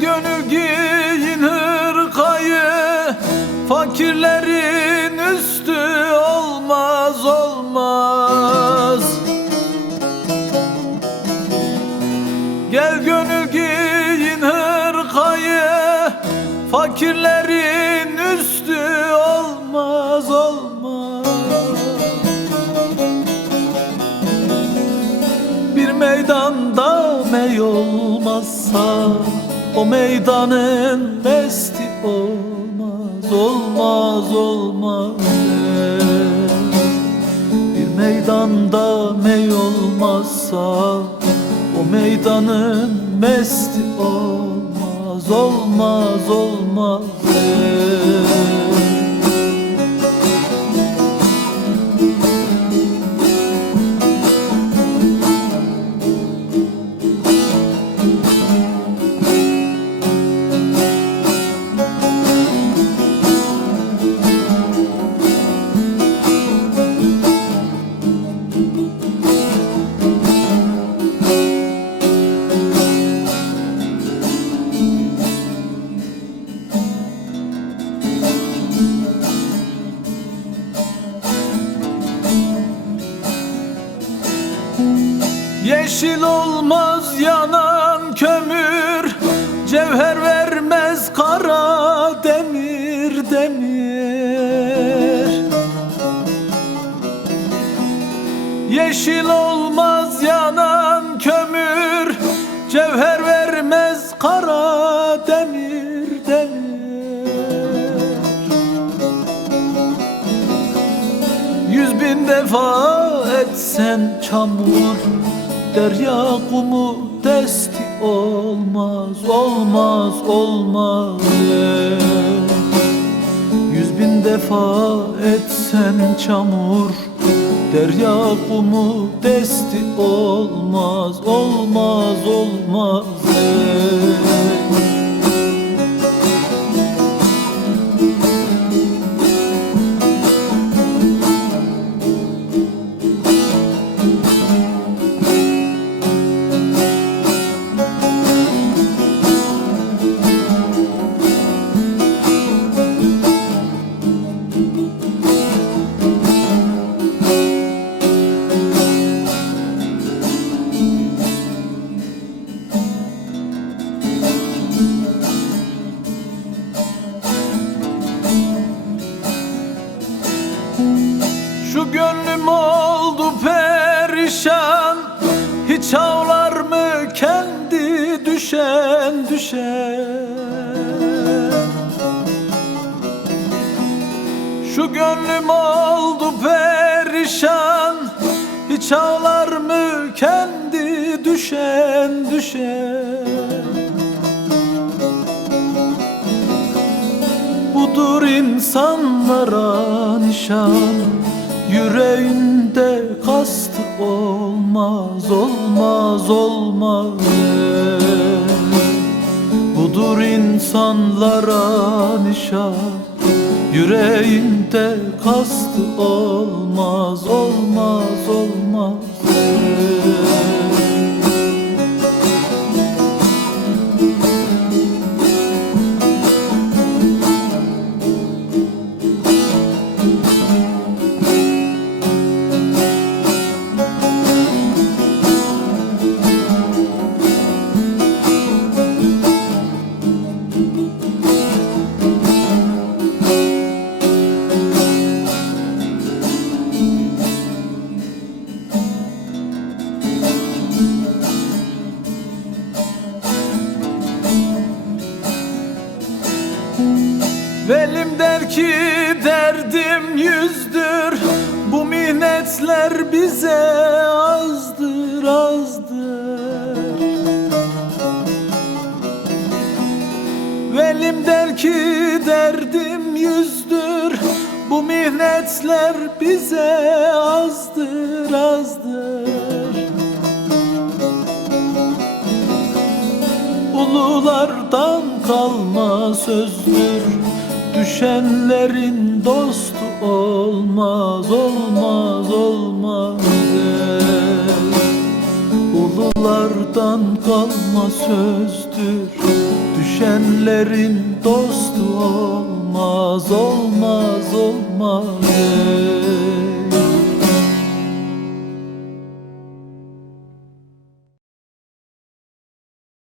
gönül giyin hırkayı, fakirlerin üstü olmaz olmaz. Gel gönül giyin hırkayı, fakirlerin üstü olmaz olmaz. Bir meydanda mey olmazsa o meydanın mesti olmaz olmaz olmaz. Bir meydanda mey olmazsa o meydanın mesti olmaz olmaz olmaz. Yeşil olmaz yanan kömür, cevher vermez kara demir demir. Yeşil olmaz yanan kömür, cevher vermez kara demir demir. 100.000 defa etsen çamur, derya kumu desti olmaz olmaz olmaz. 100.000 defa etsen çamur, derya kumu desti olmaz olmaz olmaz. Şu gönlüm oldu perişan, hiç ağlar mı kendi düşen düşen? Şu gönlüm oldu perişan, hiç ağlar mı kendi düşen düşen? Budur insanlara nişan, yüreğinde kastı olmaz olmaz olmaz. Budur insanlara nişan, yüreğinde kastı olmaz olmaz olmaz. Velim der ki derdim yüzdür, bu minnetler bize azdır azdır. Velim der ki derdim yüzdür, bu minnetler bize azdır azdır. Ululardan kalma sözdür, düşenlerin dostu olmaz olmaz olmaz. Ululardan kalma sözdür, düşenlerin dostu olmaz, olmaz, olmaz ey.